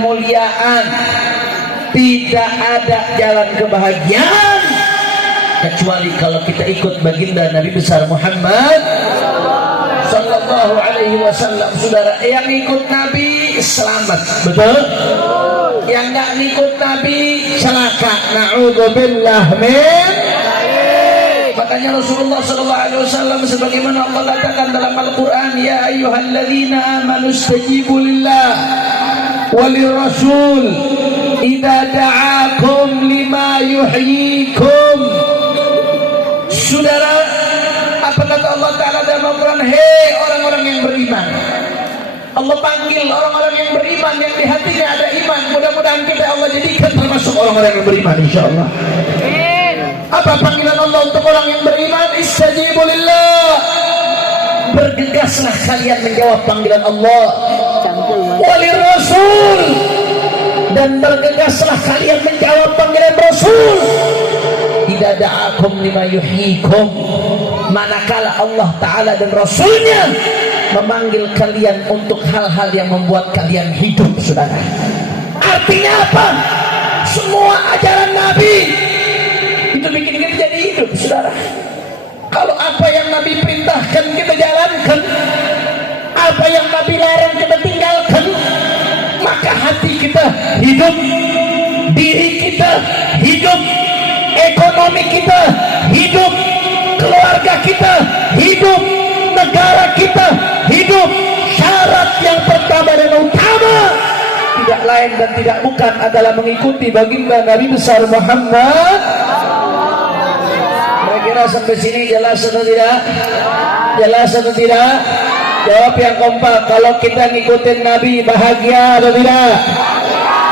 kemuliaan, tidak ada jalan kebahagiaan kecuali kalau kita ikut baginda Nabi besar Muhammad sallallahu alaihi wasallam. Saudara, yang ikut Nabi selamat, betul? Yang nggak ikut Nabi celaka. Na'udzubillah min. Makanya Rasulullah sallallahu alaihi wasallam sebagaimana Allah katakan dalam Al-Qur'an, ya ayyuhalladzina amanu istajibu lillah walir rasul idza da'akum lima yuhyikum. Saudara, apa kata Allah Ta'ala dalam Al-Quran? Hei orang-orang yang beriman. Allah panggil orang-orang yang beriman, yang di hatinya ada iman. Mudah-mudahan kita Allah jadikan termasuk orang-orang yang beriman, insyaAllah. Apa panggilan Allah untuk orang yang beriman? Istajibu lillah. Bergegaslah kalian menjawab panggilan Allah. Walir rasul. Dan bergegaslah kalian menjawab panggilan Rasul. Idza da'akum lima yuhyikum. Manakala Allah Ta'ala dan Rasulnya memanggil kalian untuk hal-hal yang membuat kalian hidup, saudara. Artinya apa? Semua ajaran Nabi itu bikin kita jadi hidup, saudara. Kalau apa yang Nabi perintahkan kita jalankan, apa yang Nabi larang kita tinggalkan, maka hati kita hidup, diri kita hidup, ekonomi kita hidup, keluarga kita hidup, negara kita hidup. Syarat yang pertama dan utama tidak lain dan tidak bukan adalah mengikuti baginda Nabi besar Muhammad. Kira-kira sampai sini jelas atau tidak? Jelas atau tidak? Jawab yang kompak. Kalau kita ngikutin Nabi bahagia atau tidak?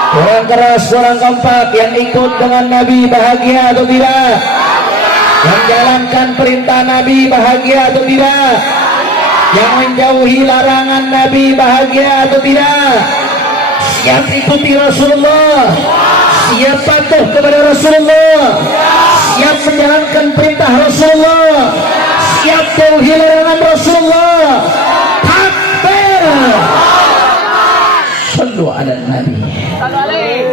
Kurang keras, kurang kompak. Yang ikut dengan Nabi bahagia atau tidak? Yang jalankan perintah Nabi bahagia atau tidak? Yang menjauhi larangan Nabi bahagia atau tidak? Siap ikuti Rasulullah, siap patuh kepada Rasulullah, siap menjalankan perintah Rasulullah, siap jauhi larangan Rasulullah. Takbir. Sallu ala Nabi.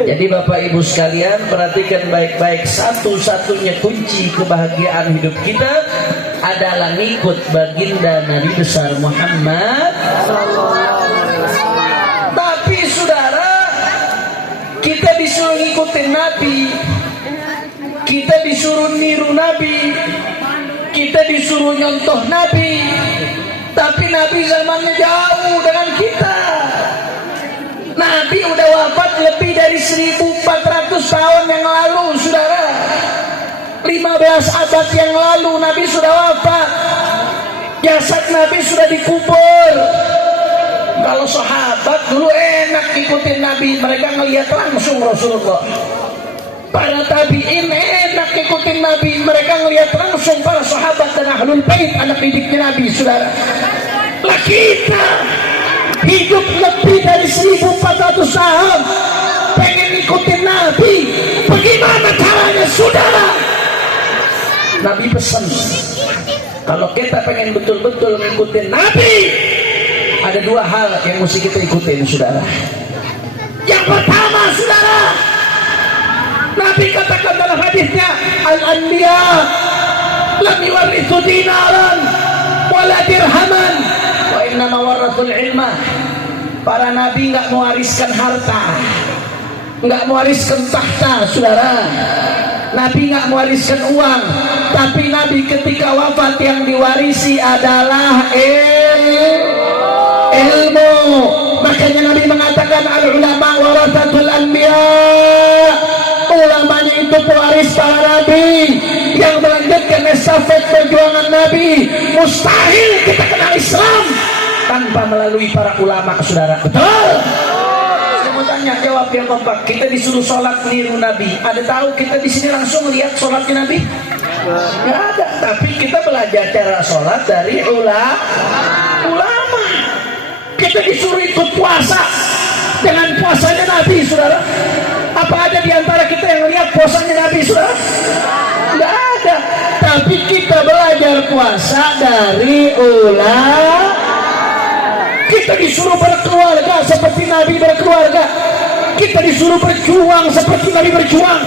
Jadi Bapak Ibu sekalian, perhatikan baik-baik, satu-satunya kunci kebahagiaan hidup kita adalah ngikut baginda Nabi besar Muhammad. Tapi saudara, kita disuruh ngikutin Nabi, kita disuruh niru Nabi, kita disuruh nyontoh Nabi, tapi Nabi zamannya jauh dengan kita. Nabi udah wafat lebih dari 1400 tahun yang lalu, saudara. 15 abad yang lalu Nabi sudah wafat. Jasad Nabi sudah dikubur. Kalau sahabat dulu enak ikutin Nabi, mereka ngelihat langsung Rasulullah. Para tabi'in enak ikutin Nabi, mereka ngelihat langsung para sahabat dan ahlul bait, anak didiknya Nabi, saudara. Lah kita hidup lebih dari 1400 tahun pengen ikutin Nabi, bagaimana caranya, saudara? Nabi pesan, kalau kita pengen betul-betul ngikutin Nabi, ada dua hal yang mesti kita ikutin, saudara. Yang pertama, saudara, Nabi katakan dalam hadisnya, al-anbiya lam yuwarithu dinaran wala dirhaman wa innama warathul ilma. Para nabi nggak mewariskan harta, nggak mewariskan tahta, saudara. Nabi nggak mewariskan uang, tapi Nabi ketika wafat yang diwarisi adalah ilmu. Makanya Nabi mengatakan al-ulama warathatul anbiya. Ulamanya itu pewaris para nabi yang melanjutkan estafet perjuangan Nabi. Mustahil kita kenal Islam tanpa melalui para ulama, saudara. Betul? Saya mau tanya, jawab yang kompak. Kita disuruh sholat niru Nabi. Ada tahu kita di sini langsung lihat sholatnya Nabi? Nggak ada. Tapi kita belajar cara sholat dari ulama. Kita disuruh ikut puasa dengan puasanya Nabi, saudara. Apa ada di antara kita yang lihat puasanya Nabi, saudara? Nggak ada. Tapi kita belajar puasa dari ulama. Kita disuruh berkeluarga seperti Nabi berkeluarga. Kita disuruh berjuang seperti Nabi berjuang.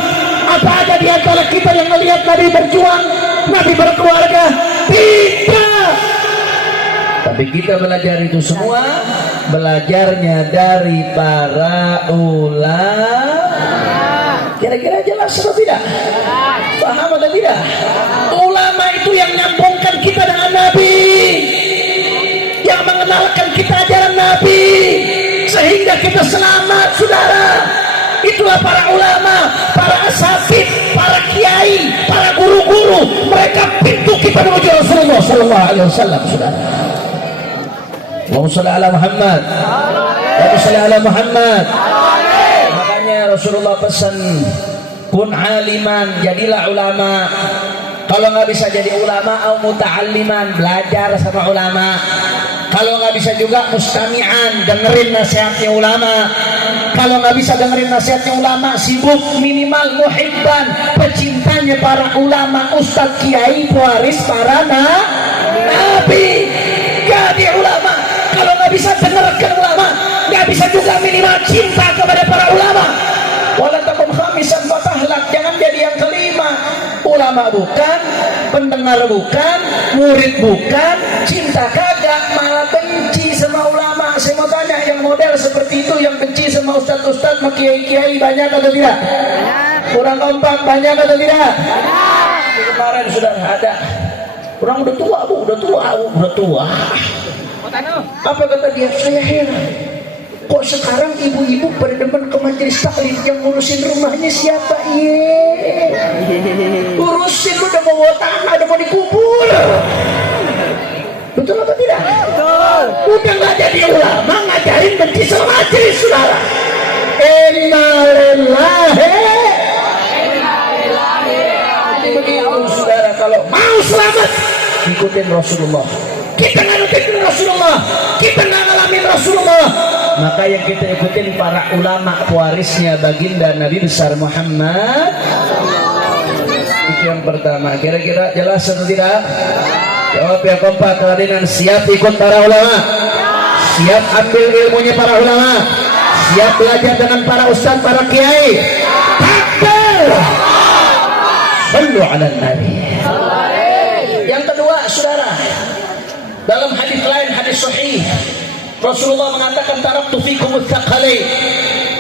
Apa ada di antara kita yang melihat Nabi berjuang, Nabi berkeluarga? Tidak. Tapi kita belajar itu semua belajarnya dari para ulama. Kira-kira jelas atau tidak? Paham atau tidak? Ulama itu yang nyambungkan kita dengan Nabi, yang mengenalkan kita ajaran Nabi, sehingga kita selamat, saudara. Itulah para ulama, para asatidz, para kiai, para guru-guru. Mereka pintu kita menuju Rasulullah sallallahu alaihi wasallam, saudara. Allahumma shalli ala Muhammad. Allahumma shalli ala Muhammad. Makanya Rasulullah pesan, kun aliman, jadilah ulama. Kalau nggak bisa jadi ulama, au muta'alliman, belajar sama ulama. Kalau nggak bisa juga mustami'an, dengerin nasihatnya ulama. Kalau nggak bisa dengerin nasihatnya ulama, sibuk minimal muhibban, pecintanya para ulama, ustaz, kiai, pewaris para nabi. Jadi ulama. Kalau nggak bisa dengarkan ulama, nggak bisa juga minimal cinta kepada para ulama. Wala takum khamisan fatahlak, jangan jadi yang kelima. Ulama bukan, pendengar bukan, murid bukan, cinta kagak, malah benci sama ulama. Saya mau tanya, yang model seperti itu, yang benci sama ustaz-ustaz, sama kiai-kiai, banyak atau tidak? Kurang kompak, banyak atau tidak? Kemarin sudah ada. Orang udah tua, Bu, udah tua. Apa kata dia? Saya heran, kok sekarang ibu-ibu pada demen ke majelis taklim, yang ngurusin rumahnya siapa? Urusin, udah mau bawa tanah, udah mau dikubur. Betul atau tidak? Betul. Udah nggak jadi ulama, ngajarin benci sama majelis, saudara. Begitu, saudara. Kalau mau selamat, ikutin Rasulullah. Kita nggak ngikutin Rasulullah, kita nggak ngalamin Rasulullah, maka yang kita ikutin para ulama pewarisnya baginda Nabi besar Muhammad. Itu yang pertama. Kira-kira jelas atau tidak? Jawab ya kompak. Kalian siap ikut para ulama? Siap ambil ilmunya para ulama? Siap belajar dengan para ustaz, para kiai? Takbir! Sallu ala Nabi. Yang kedua, saudara, dalam hadis lain, hadis sahih, Rasulullah mengatakan, taraktu fikumut tsaqalain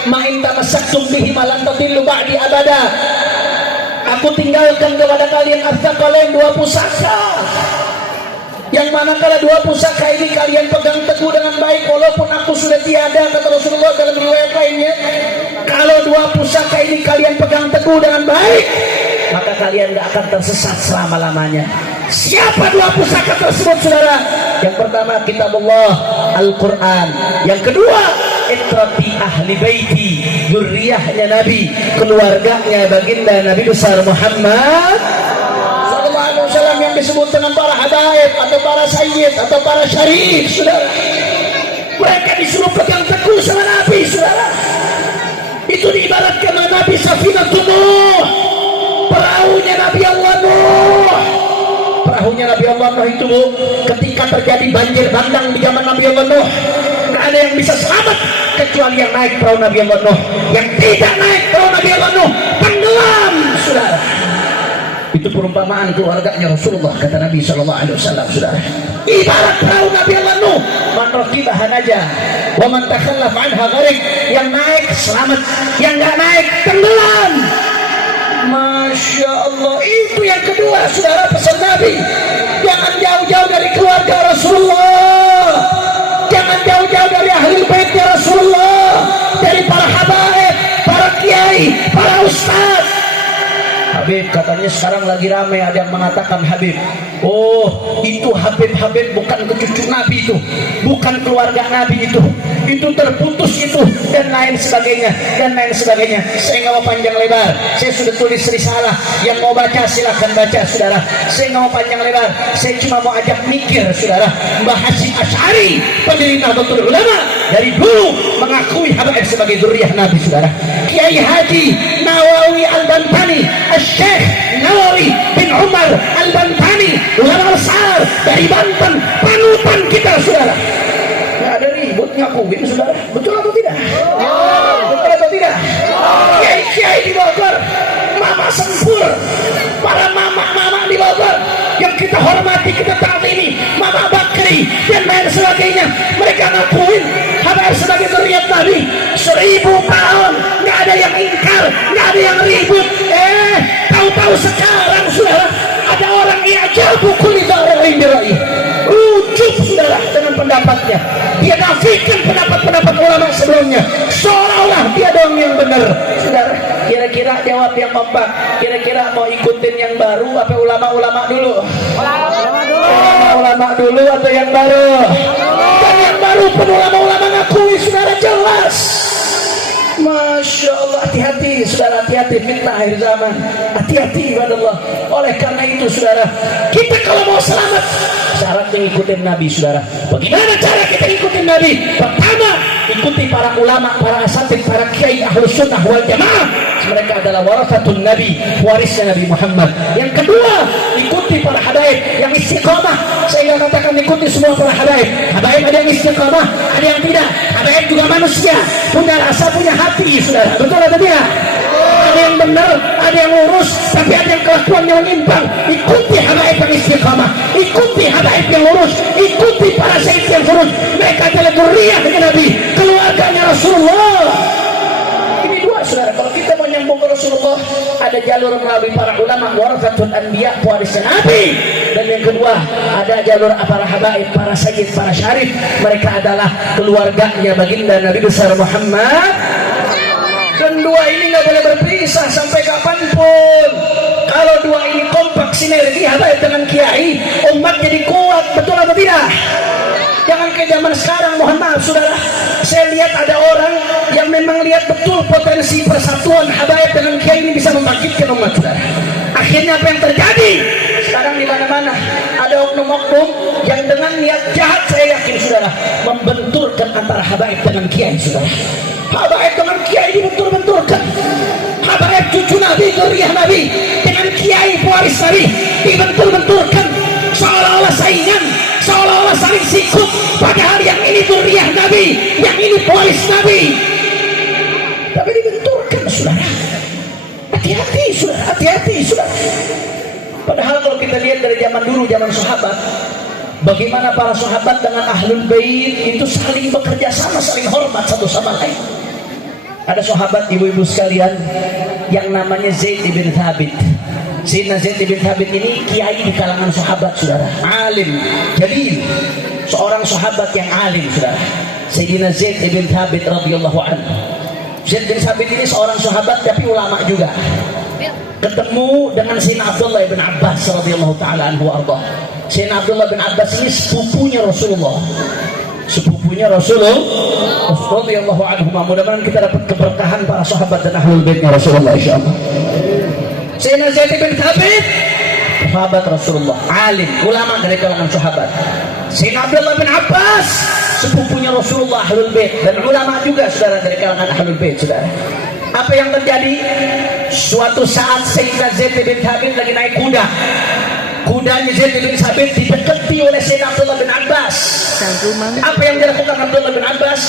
ma in tamassaktum bihi ma lan tadillu ba'di abada. Aku tinggalkan kepada kalian ats-tsaqalain, dua pusaka. Yang manakala dua pusaka ini kalian pegang teguh dengan baik walaupun aku sudah tiada, kata Rasulullah dalam riwayat lainnya. Kalau dua pusaka ini kalian pegang teguh dengan baik, maka kalian gak akan tersesat selama-lamanya. Siapa dua pusaka tersebut, saudara? Yang pertama kitabullah, Al-Quran. Yang kedua, itrati ahli baiti, zurriyahnya Nabi, keluarganya baginda Nabi besar Muhammad sallallahu alaihi wasallam, yang disebut dengan para habaib atau para sayyid atau para syarif, saudara. Mereka disuruh pegang teguh sama Nabi, saudara. Itu diibaratkan dengan Nabi Safinatun Nuh, perahunya Nabi Allah Nuh. Perahunya Nabi Allah Nuh itu, Bu, ketika terjadi banjir bandang di zaman Nabi Allah Nuh, nggak ada yang bisa selamat kecuali yang naik perahu Nabi Allah Nuh. Yang tidak naik perahu Nabi Allah Nuh tenggelam, saudara. Itu perumpamaan keluarganya Rasulullah, kata Nabi sallallahu alaihi wasallam, saudara. Ibarat perahu Nabi Allah Nuh, man raqibaha naja wa man takhallaf anha gharik. Yang naik selamat, yang nggak naik tenggelam. Masya Allah. Itu yang kedua, saudara, pesan Nabi. Jangan jauh-jauh dari keluarga Rasulullah, jangan jauh-jauh dari ahli baitnya Rasulullah, dari para habaib, para kiai, para ustaz. Habib, katanya sekarang lagi ramai ada yang mengatakan Habib, oh itu Habib bukan cucu Nabi, itu bukan keluarga Nabi, itu terputus itu, dan lain sebagainya. Saya nggak mau panjang lebar, saya sudah tulis risalah, yang mau baca silahkan baca, saudara. Saya nggak mau panjang lebar, saya cuma mau ajak mikir, saudara. Mbah Hasyim Asy'ari, pendiri Nahdlatul Ulama, dari dulu mengakui Habib sebagai zuriyah Nabi, saudara. Kiai Haji Nawawi Al-Bantani, Syekh Nawawi bin Umar Al-Bantani, ulama besar dari Banten, panutan kita, saudara. Nggak ada ribut, ngakuin, saudara. Betul atau tidak? Betul atau tidak? Ali dan lain sebagainya. Mereka ngakuin Habaib sebagai zuriat Nabi 1000 tahun, nggak ada yang ingkar, nggak ada yang ribut. Tahu-tahu sekarang saudara ada orang i'jabu kulli dza'in birai, rujuk saudara dengan pendapatnya. Dia nafikan pendapat-pendapat ulama sebelumnya, seolah-olah dia doang yang benar. Saudara, kira-kira jawab yang kompak. Kira-kira mau ikutin yang baru apa ulama-ulama dulu? Ulama dulu atau yang baru? Dan yang baru pun ulama-ulama ngakui saudara jelas. Masya Allah, hati-hati saudara, hati-hati fitnah akhir zaman, hati-hati ibadah Allah. Oleh karena itu saudara, kita kalau mau selamat syaratnya ikutin Nabi saudara. Bagaimana cara kita ikutin Nabi? Pertama, ikuti para ulama, para asatid, para kiai ahlus sunnah wal jamaah. Mereka adalah warasatul Nabi, warisnya Nabi Muhammad. Yang kedua, ikuti para habaib yang istiqamah. Saya katakan ikuti semua para habaib. Habaib ada yang istiqamah, ada yang tidak. Habaib juga manusia, punya rasa, punya hati, saudara. Betul atau tidak? Ada yang benar, ada yang lurus, tapi ada yang kelakuannya menyimpang. Ikuti habaib yang istiqamah, ikuti habaib yang lurus, ikuti para sayyid yang lurus. Mereka adalah dzurriyyah dengan Nabi, keluarganya Rasulullah. Ini dua saudara. Kalau kita mau nyambung ke Rasulullah, ada jalur melalui para ulama warasatul anbiya, pewarisnya Nabi. Dan yang kedua, ada jalur para habaib, para sayyid, para syarif. Mereka adalah keluarganya baginda Nabi besar Muhammad. Dan dua ini nggak boleh berpisah sampai kapanpun. Kalau dua ini kompak sinergi habaib dengan kiai, umat jadi kuat. Betul atau tidak? Jangan kayak zaman sekarang, mohon maaf saudara. Saya lihat ada orang yang memang lihat betul potensi persatuan habaib dengan kiai ini bisa membangkitkan umat saudara. Akhirnya apa yang terjadi? Sekarang di mana-mana ada oknum-oknum yang dengan niat jahat, saya yakin saudara, membenturkan antara habaib dengan kiai saudara. Habaib dengan kiai dibentur-benturkan. Habaib cucu Nabi, dzurriyyah Nabi dengan kiai pewaris Nabi dibentur-benturkan, seolah-olah saingan, seolah-olah saling sikut. Padahal yang ini dzurriyyah Nabi, yang ini pewaris Nabi, tapi dibenturkan saudara. Hati-hati saudara, hati-hati saudara. Padahal kalau kita lihat dari zaman dulu, zaman sahabat, bagaimana para sahabat dengan ahlul bait itu saling bekerja sama, saling hormat satu sama lain. Ada sahabat ibu-ibu sekalian yang namanya Zaid ibn Thabit. Sayyidina Zaid ibn Thabit ini kiai di kalangan sahabat saudara, alim, jalil, seorang sahabat yang alim saudara. Sayyidina Zaid ibn Thabit radhiyallahu anhu. Zaid bin Thabit ini seorang sahabat tapi ulama juga. Ketemu dengan Sayyidina Abdullah bin Abbas radhiyallahu taala anhu arda. Sayyidina Abdullah bin Abbas ini sepupunya Rasulullah. Sepupunya Rasulullah radhiyallahu anhu. Mudah-mudahan kita dapat keberkahan para sahabat dan ahlul baitnya Rasulullah insyaallah. Sayyidina Zaid bin Thabit sahabat Rasulullah, alim, ulama dari kalangan sahabat. Sayyidina Abdullah bin Abbas sepupunya Rasulullah, ahlul bait dan ulama juga saudara dari kalangan ahlul bait saudara. Apa yang terjadi? Suatu saat Sayyidina Zaid bin Thabit lagi naik kuda. Kudanya Zaid bin Thabit didekati oleh Sayyidina Abdullah bin Abbas. Apa yang dilakukan Abdullah bin Abbas?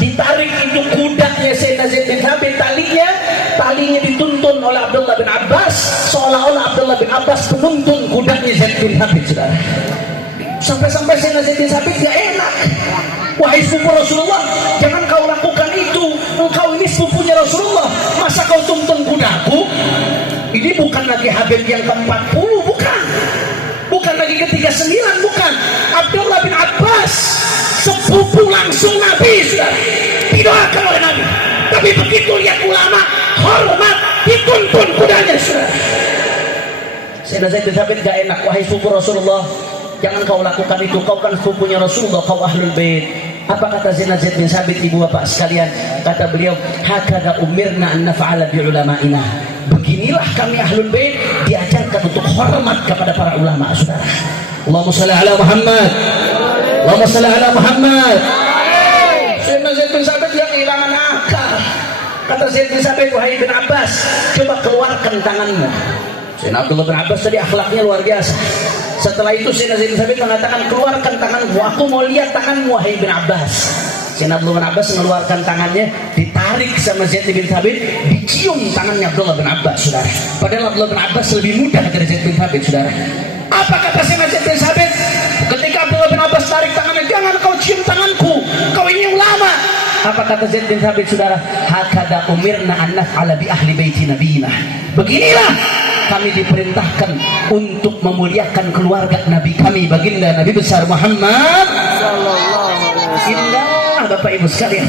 Ditarik itu kudanya Sayyidina Zaid bin Thabit, talinya dituntun oleh Abdullah bin Abbas, seolah-olah Abdullah bin Abbas penuntun kudanya Zaid bin Thabit saudara. Sampai-sampai Sayyidina Zaid bin Thabit gak enak. Wahai sepupu Rasulullah, jangan kau lakukan itu. Engkau ini sepupunya Rasulullah, masa kau tuntun kudaku? Ini bukan lagi Habib yang ke-40, bukan lagi ke-39, bukan. Abdullah bin Abbas sepupu langsung Nabi saudara, didoakan oleh Nabi. Tapi begitu lihat ulama hormat, dituntun kudanya saudara. Sayyidina Zaid bin Thabit gak enak. Wahai sepupu Rasulullah, jangan kau lakukan itu. Kau kan sepupunya Rasulullah, kau ahlul bait. Apa kata Sayyidina Zaid bin Thabit, ibu bapak sekalian? Kata beliau, hakadha umirna an naf'ala bi ulama'ina. Beginilah kami ahlul bait diajarkan untuk hormat kepada para ulama saudara. Allahumma shalli ala Muhammad. Allahumma shalli ala Muhammad. Sayyidina Zaid bin Thabit yang kehilangan akal. Kata Zaid bin Thabit, wahai bin Abbas, coba keluarkan tanganmu. Sayyidina Abdullah bin Abbas tadi akhlaknya luar biasa. Setelah itu Sayyidina Zaid bin Thabit mengatakan, keluarkan tanganmu, aku mau lihat tanganmu wahai bin Abbas. Sayyidina Abdullah bin Abbas mengeluarkan tangannya, ditarik sama Zaid bin Thabit, dicium tangannya Abdullah bin Abbas saudara. Padahal Abdullah bin Abbas lebih muda dari Zaid bin Thabit saudara. Apa kata Sayyidina Zaid bin Sabit ketika Abdullah bin Abbas tarik tangannya, jangan kau cium tanganku, kau ini ulama. Apa kata Zaid bin Sabit, saudara? Hakada umirna an naf'ala bi ahli baiti nabiyina. Beginilah kami diperintahkan untuk memuliakan keluarga Nabi kami, baginda Nabi besar Muhammad sallallahu alaihi wasallam. Indah Bapak Ibu sekalian.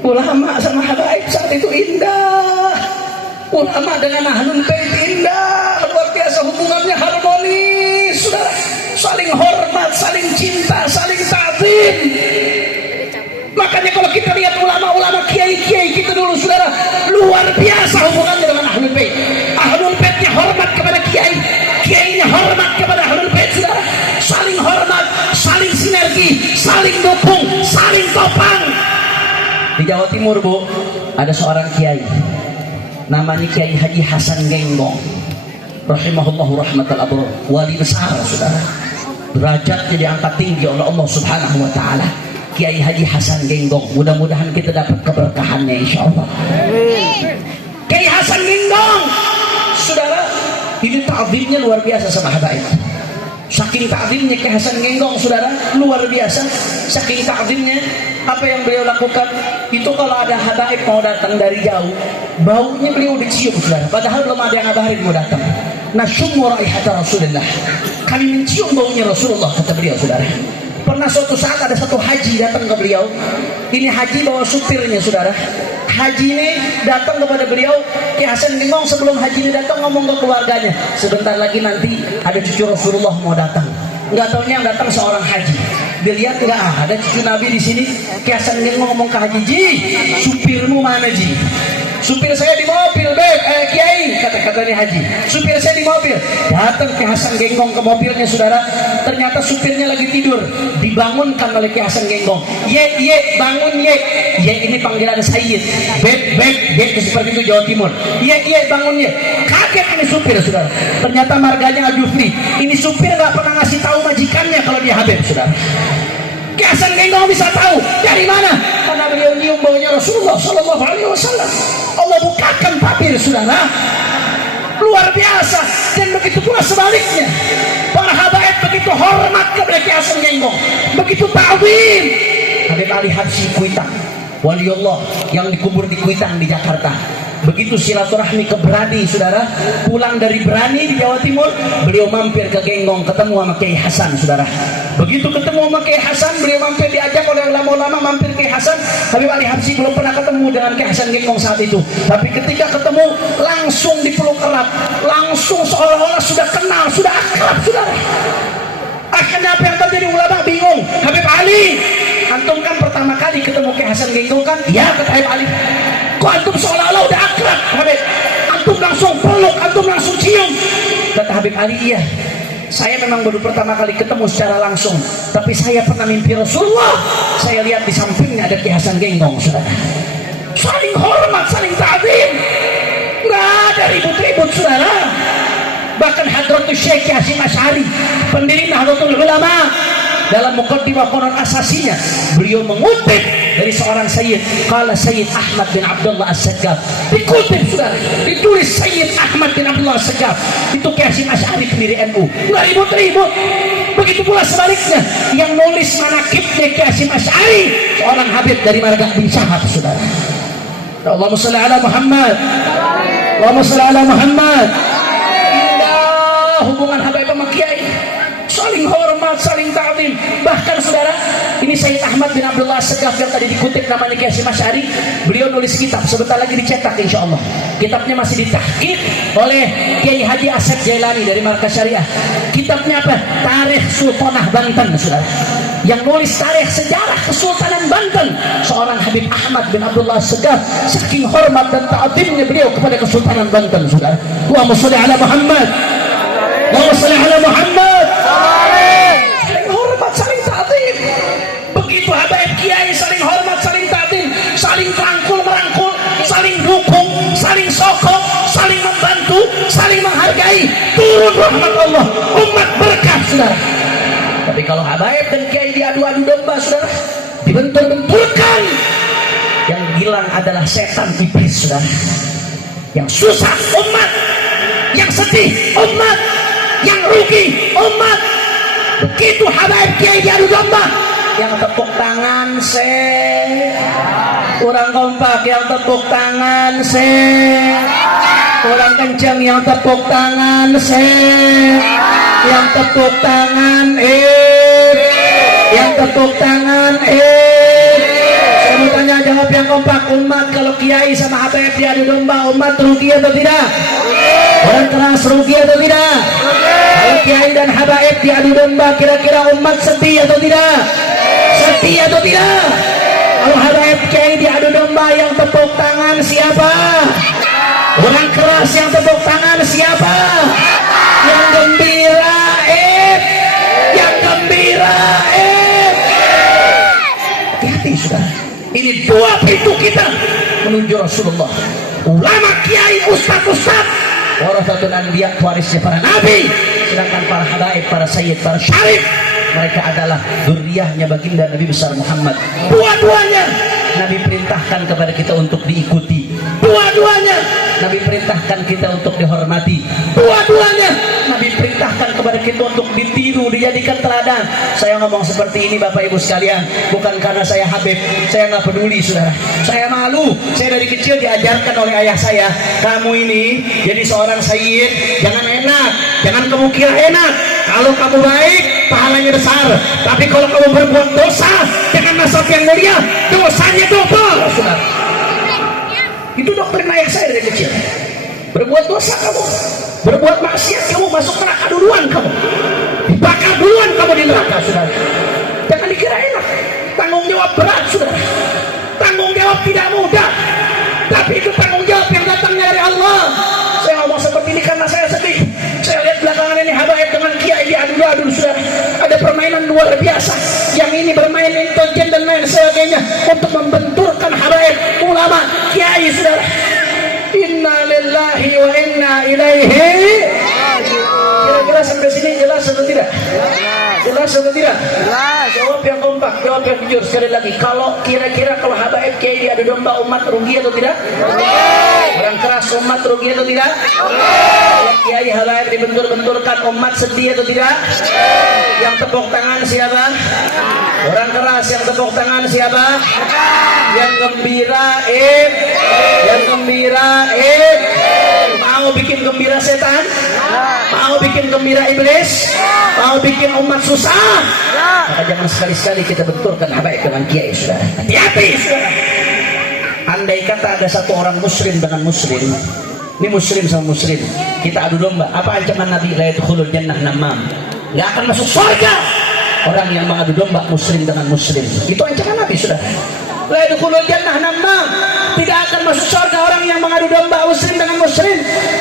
Ulama sama habaib saat itu indah. Ulama dengan ahlul bait indah, luar biasa hubungannya harmonis, saudara. Saling hormat, saling cinta, saling ta'zim. Makanya kalau kita lihat ulama-ulama kiai-kiai kita dulu, saudara, luar biasa hubungannya dengan ahlul bait. Ahlul baitnya hormat kepada kiai, kiainya hormat kepada ahlul bait, saudara. Saling hormat, saling sinergi, saling dukung, saling topang. Di Jawa Timur, Bu, ada seorang kiai namanya Kiai Haji Hasan Genggong rahimahullahu rahmatal abrar, wali besar, saudara. Derajatnya diangkat tinggi oleh Allah Subhanahu wa taala. Kiai Haji Hasan Genggong, mudah-mudahan kita dapat keberkahannya insyaallah. Kiai Hasan Genggong, saudara, ini ta'zimnya luar biasa sama habaib. Saking ta'zimnya Kiai Hasan Genggong, saudara, luar biasa. Saking ta'zimnya, apa yang beliau lakukan itu kalau ada habaib mau datang dari jauh, baunya beliau dicium, saudara, padahal belum ada yang ngabarin mau datang. Nasyummu raihata Rasulullah, kami mencium baunya Rasulullah, kata beliau, saudara. Pernah suatu saat ada satu haji datang ke beliau. Ini haji bawa supirnya, saudara. Haji ini datang kepada beliau. Kiai Hasan Genggong sebelum haji ini datang ngomong ke keluarganya, sebentar lagi nanti ada cucu Rasulullah mau datang. Nggak taunya yang datang seorang haji. Dilihat nggak ada cucu Nabi di sini. Kiai Hasan Genggong ngomong ke haji, Ji, supirmu mana, Ji? Supir saya di mobil, Beb. Kiai, kata-katanya haji, supir saya di mobil. Datang Kiai Hasan Genggong ke mobilnya, saudara. Ternyata supirnya lagi tidur. Dibangunkan oleh Kiai Hasan Genggong. Ye, bangun, ye. Ye ini panggilan Sayyid. Beb, seperti itu Jawa Timur. Ye, bangun, ye. Kaget ini supir, saudara. Ternyata marganya Al-Jufri. Ini supir nggak pernah ngasih tahu majikannya kalau dia Habib, saudara. Kiai Hasan Genggong bisa tahu dari mana? Karena beliau nyium baunya Rasulullah Sallallahu Alaihi Wasallam. Allah bukakan tabir, saudara, luar biasa. Dan begitu pula sebaliknya, para habaib begitu hormat kepada Kiai Hasan Genggong, begitu ta'zim. Habib Ali Habsyi Kuitang, waliullah yang dikubur di Kuitang di Jakarta. Begitu silaturahmi ke Berani, saudara, pulang dari Berani di Jawa Timur, beliau mampir ke Genggong, ketemu sama Kiai Hasan, saudara. Begitu ketemu sama Kiai Hasan, beliau mampir, diajak oleh ulama-ulama mampir Kiai Hasan. Habib Ali Habsyi belum pernah ketemu dengan Kiai Hasan Genggong saat itu, tapi ketika ketemu langsung dipeluk erat, langsung seolah-olah sudah kenal, sudah akrab, saudara. Akhirnya apa yang terjadi? Ulama bingung. Habib Ali, antum kan pertama kali ketemu Kiai Hasan Genggong kan? Ya, kata Habib Ali. Kok antum seolah-olah udah akrab, Habib? Antum langsung peluk, antum langsung cium. Kata Habib Ali, iya, saya memang baru pertama kali ketemu secara langsung, tapi saya pernah mimpi Rasulullah. Saya lihat di sampingnya ada Kiai Hasan Genggong, saudara. Saling hormat, saling ta'zim, nggak ada ribut-ribut, saudara. Bahkan Hadratus Syekh Hasyim Asy'ari, pendiri Nahdlatul Ulama, dalam muqaddimah konon asasinya beliau mengutip dari seorang Sayyid, qala Sayyid Ahmad bin Abdullah As-Saggaf. Dikutip, saudara, ditulis Sayyid Ahmad bin Abdullah As-Saggaf. Itu Kiai Hasyim Asy'ari pendiri NU. Nggak ribut-ribut. Begitu pula sebaliknya, yang nulis manaqibnya Kiai Hasyim Asy'ari, seorang habib dari marga bin Syahab, saudara. Allahumma shalli ala Muhammad. Allahumma shalli ala Muhammad. Indah hubungan habaib sama kiai, saling hormat, saling ta'zim. Bahkan, saudara, ini Sayyid Ahmad bin Abdullah As-Saggaf yang tadi dikutip namanya Kiai Hasyim Asy'ari, beliau nulis kitab, sebentar lagi dicetak insyaallah. Kitabnya masih ditahqiq oleh Kiai Haji Asep Jailani dari Markas Syariah. Kitabnya apa? Tarikh Sultanah Banten, saudara. Yang nulis tarikh sejarah Kesultanan Banten seorang Habib Ahmad bin Abdullah As-Saggaf, saking hormat dan ta'zimnya beliau kepada Kesultanan Banten, saudara. Allahumma shalli ala Muhammad. Allahumma shalli ala Muhammad. Saling hormat, saling ta'zim. Begitu habaib kiai saling hormat, saling ta'zim, saling rangkul merangkul, saling dukung, saling sokong, saling membantu, saling menghargai. Turun rahmat Allah, umat berkah, saudara. Tapi kalau habaib dan kiai diadu-adu domba, saudara, dibentur-benturkan, yang bilang adalah setan iblis, saudara. Yang susah umat, yang sedih umat, yang rugi umat. Begitu habaib kiai diadu domba, yang tepuk tangan kurang kompak, yang tepuk tangan kurang kencang, yang tepuk tangan yang tepuk tangan yang tepuk tangan saya mau tanya, jawab yang kompak. Umat kalau kiai sama habaib diadu domba, umat rugi atau tidak? Orang keras rugi atau tidak? Kalau kiai dan habaib diadu domba, kira-kira umat setia atau tidak? Setia atau tidak? Kalau habaib kiai diadu domba, yang tepuk tangan siapa? Orang keras yang tepuk tangan siapa? Yang gembira yang gembira hati-hati saudara. Ini dua pintu kita menuju Rasulullah. Ulama, kiai, ustaz warasatul anbiya, warisnya para nabi. Sedangkan para habaib, para sayyid, para syarif, mereka adalah dzurriyyahnya baginda Nabi besar Muhammad. Dua-duanya Nabi perintahkan kepada kita untuk diikuti. Dua-duanya Nabi perintahkan kita untuk dihormati. Dua-duanya Nabi perintahkan kepada kita untuk ditiru, dijadikan teladan. Saya ngomong seperti ini Bapak Ibu sekalian, bukan karena saya habib, saya nggak peduli saudara. Saya malu, saya dari kecil diajarkan oleh ayah saya, kamu ini jadi seorang sayyid, jangan enak, jangan kamu kira enak. Kalau kamu baik, pahalanya besar. Tapi kalau kamu berbuat dosa, jangan nasab yang mulia, dosanya double saudara. Itu doktrin ayah saya dari kecil. Berbuat dosa kamu, berbuat maksiat kamu, masuk neraka duluan kamu, dibakar duluan kamu di neraka saudara. Jangan dikira enak, tanggung jawab berat saudara. Tanggung jawab tidak mudah, tapi itu tanggung jawab yang datangnya dari Allah. Saya ngomong seperti ini karena saya sedih. Saya lihat belakangan ini habaib dengan kiai diadu-adu saudara. Ada permainan luar biasa. Yang ini bermain intelijen dan lain sebagainya untuk membenturkan habaib, ulama, kiai saudara. Inna lillahi wa inna ilaihi. Kira-kira sampai sini jelas atau tidak? Jelas atau tidak? Jelas. Jawab yang kompak, jawab yang jujur sekali lagi. Kalau kira-kira kalau habaib kiai diadu domba, umat rugi atau tidak? Orang keras umat rugi atau tidak? Kalau kiai habaib dibentur-benturkan, umat sedih atau tidak? Yang tepuk tangan siapa? Orang keras yang tepuk tangan siapa? Yang gembira yang gembira mau bikin gembira setan? Mau bikin gembira iblis? Mau bikin umat susah? Maka jangan sekali-sekali kita benturkan habaib dengan kiai saudara. Hati-hati saudara. Andai kata ada satu orang muslim dengan muslim, ini muslim sama muslim, kita adu domba, apa ancaman Nabi? La yadkhulul jannah namam, nggak akan masuk surga orang yang mengadu domba muslim dengan muslim. Itu ancaman Nabi saudara. La yadkhulul jannah namam, tidak akan masuk surga orang yang mengadu domba muslim dengan muslim.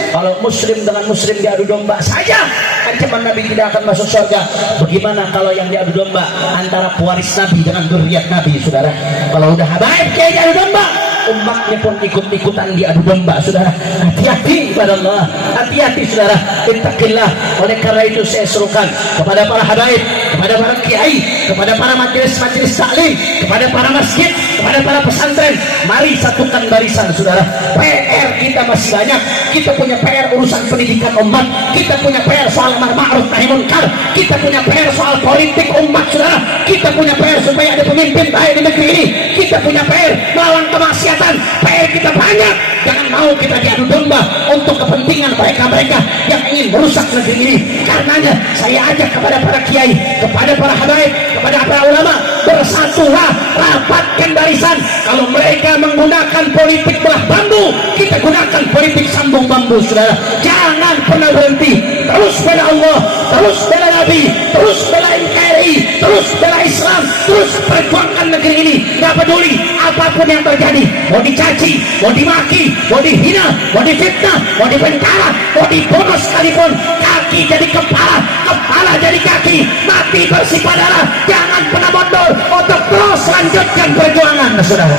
Kalau muslim dengan muslim diadu domba saja, ancaman Nabi tidak akan masuk surga. Bagaimana kalau yang diadu domba antara pewaris Nabi dengan dzurriyyah Nabi saudara? Kalau udah habaib kayak diadu domba, umatnya pun ikut-ikutan diadu domba saudara. Hati-hati kepada Allah, hati-hati saudara, ittaqillah. Oleh karena itu saya serukan kepada para habaib, kepada para kiai, kepada para majelis-majelis taklim, kepada para masjid, kepada para pesantren, mari satukan barisan saudara. PR kita masih banyak. Kita punya PR urusan pendidikan umat, kita punya PR soal amar ma'ruf nahi munkar, kita punya PR soal politik umat saudara, kita punya PR supaya ada pemimpin baik di negeri ini, kita punya PR melawan kemaksiatan. PR kita banyak. Jangan mau kita diadu domba untuk kepentingan mereka yang ingin merusak negeri ini. Karenanya saya ajak kepada para kiai, kepada para habaib, kepada para ulama, bersatulah, rapatkan barisan. Kalau mereka menggunakan politik belah bambu, kita gunakan politik sambung bambu saudara. Jangan pernah berhenti, terus bela Allah, terus bela Nabi, terus bela NKRI, terus bela Islam, terus perjuangkan negeri ini. Gak peduli apapun yang terjadi, mau dicaci, mau dimaki, mau dihina, mau difitnah, mau dibentara, mau dibunuh sekalipun, kaki jadi kepala, kepala jadi kaki, mati bersifat darah. Jangan pernah mundur untuk terus lanjutkan perjuangan saudara.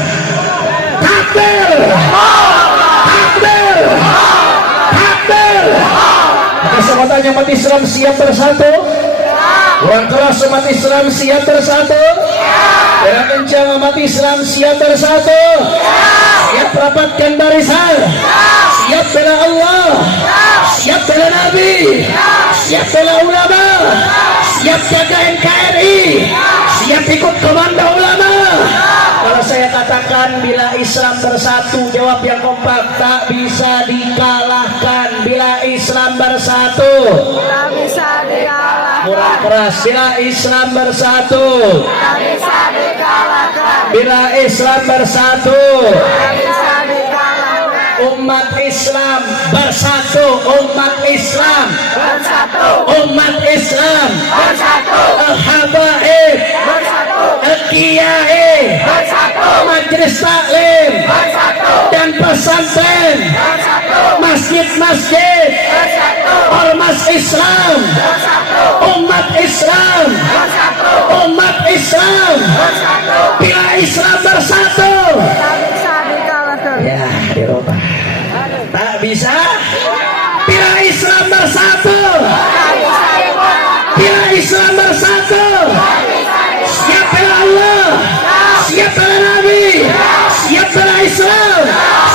Takbir, takbir, takbir. Maka saya mau tanya, umat Islam siap bersatu? Orang keras umat Islam siap bersatu? Yang kencang umat Islam siap bersatu? Siap rapatkan barisan? Siap bela Allah? siap bela Nabi, siap bela ulama, siap jaga NKRI, siap ikut komando ulama. Kalau saya katakan bila Islam bersatu, jawab yang kompak, tak bisa dikalahkan. Bila Islam bersatu, Tak bisa dikalahkan. kurang keras. Bila Islam bersatu, Tak bisa dikalahkan. bila Islam bersatu, Tak bisa dikalahkan. umat Islam bersatu, umat Islam, Bersatu. umat Islam, Bersatu. al-habaib, Bersatu. al-kiai, Bersatu. majelis taklim, Bersatu. dan pesantren, Bersatu. masjid-masjid, Bersatu. ormas Islam, Bersatu. umat Islam, Bersatu. umat Islam. Bersatu. Bila Islam bersatu, Tak bisa dikalahkan. ya dirubah. Tak bisa. Bila Islam bersatu, Tak bisa dikalahkan. bila Islam bersatu, siap bela Allah, siap bela Nabi, siap bela Islam,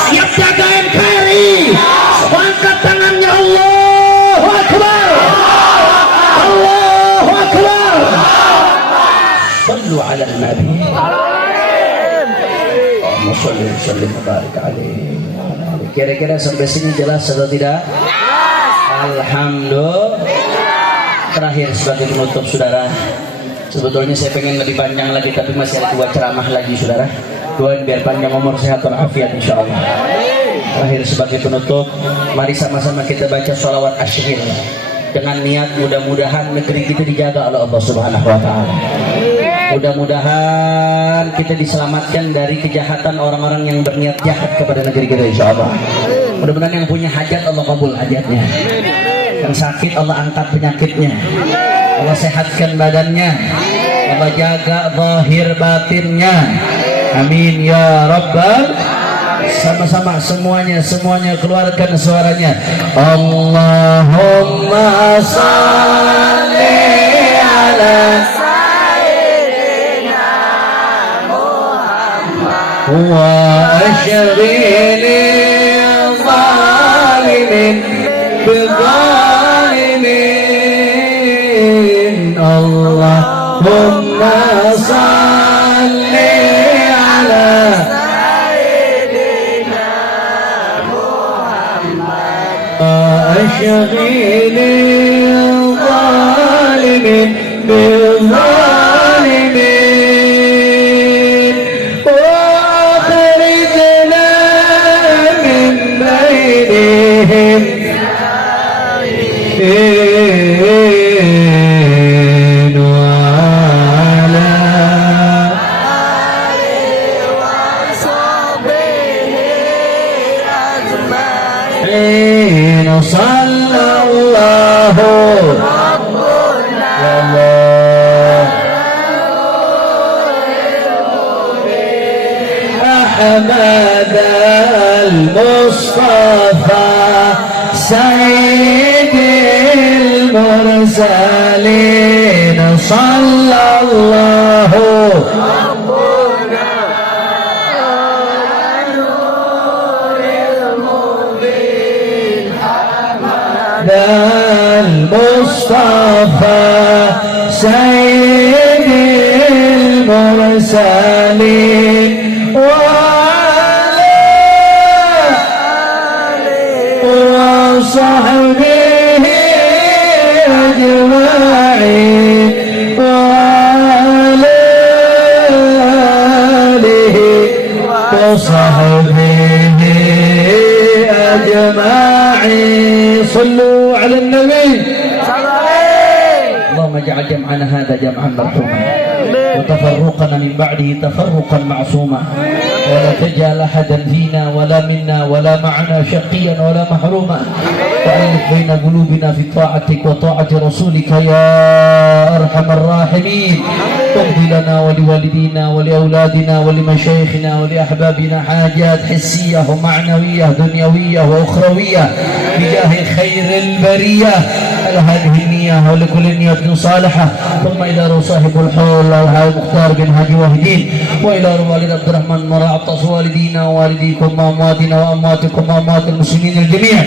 siap jaga NKRI. Semua angkat tangannya. Allahu Akbar, Allahu Akbar. Sallu ala Nabi. Allahumma salli wa sallim wa barik alaihi. Kira-kira sampai sini jelas atau tidak? Alhamdulillah. Terakhir sebagai penutup, saudara, sebetulnya saya pengen lebih panjang lagi, tapi masih ada 2 ceramah lagi, saudara. Doain biar panjang umur, sehat walafiat insyaallah. Terakhir sebagai penutup, mari sama-sama kita baca sholawat asyhir dengan niat mudah-mudahan negeri kita dijaga oleh Allah Subhanahu wa taala. Mudah-mudahan kita diselamatkan dari kejahatan orang-orang yang berniat jahat kepada negeri kita insyaallah. Mudah-mudahan yang punya hajat Allah kabul hajatnya. Yang sakit Allah angkat penyakitnya. Allah sehatkan badannya. Allah jaga zahir batinnya. Amin ya rabbal. Sama-sama semuanya keluarkan suaranya. Allahumma salli ala wa asyghili zalimin bizalimin. Allahumma salli ala asyghili zalimin bizalimin. أحمد المصطفى سيد المرسلين صلى الله المصطفى سيد المرسلين وعلى وصحبه أجمعين وعلى آله وصحبه أجمعين. صلوا على النبي. اللهم اجعل جمعنا هذا جمعا مرحوما وتفرقنا من بعده تفرقا معصوما ولا تجعل احدا فينا ولا منا ولا معنا شقيا ولا محروما والف بين قلوبنا في طاعتك وطاعة رسولك يا ارحم الراحمين. واقض لنا ولوالدينا ولأولادنا ولمشايخنا ولأحبابنا حاجات حسية ومعنوية دنيوية وأخروية بجاه خير البرية على هذه النية ولكل نية صالحة. ثم إلى روح صاحب الحول الحاج مختار بن هاجي وهدين وإلى روح والد عبد الرحمن مرعطس والدينا ووالديكم وأمواتنا وأمواتكم وأموات المسلمين الجميع.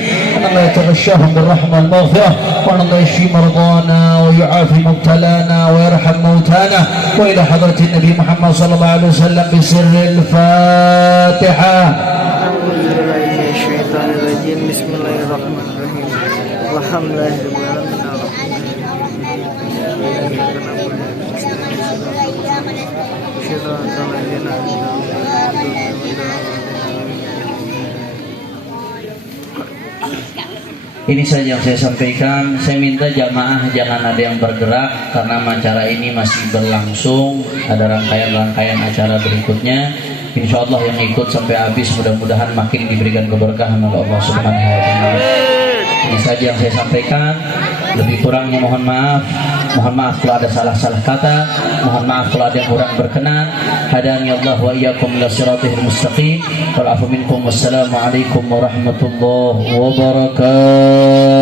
Allah yataghashshahum birrahmah wal maghfirah, wa Allah yashfi mardana wa yu'afi mubtalana wa yarham mautana, wa ila hadratin Nabi Muhammad sallallahu alaihi wasallam bi sirril Fatihah. Bismillahirrahmanirrahim. Ini saja yang saya sampaikan. Saya minta jamaah jangan ada yang bergerak karena acara ini masih berlangsung. Ada rangkaian-rangkaian acara berikutnya. Insya Allah yang ikut sampai habis mudah-mudahan makin diberikan keberkahan oleh Allah Subhanahu wa Ta'ala. Ini saja yang saya sampaikan. Lebih kurangnya mohon maaf. Mohon maaf kalau ada salah-salah kata. Mohon maaf kalau ada yang kurang berkenan. Hadani Allah wa iyyakum ila siratal mustaqim. Wal afu minkum. Wassalamualaikum warahmatullahi wabarakatuh.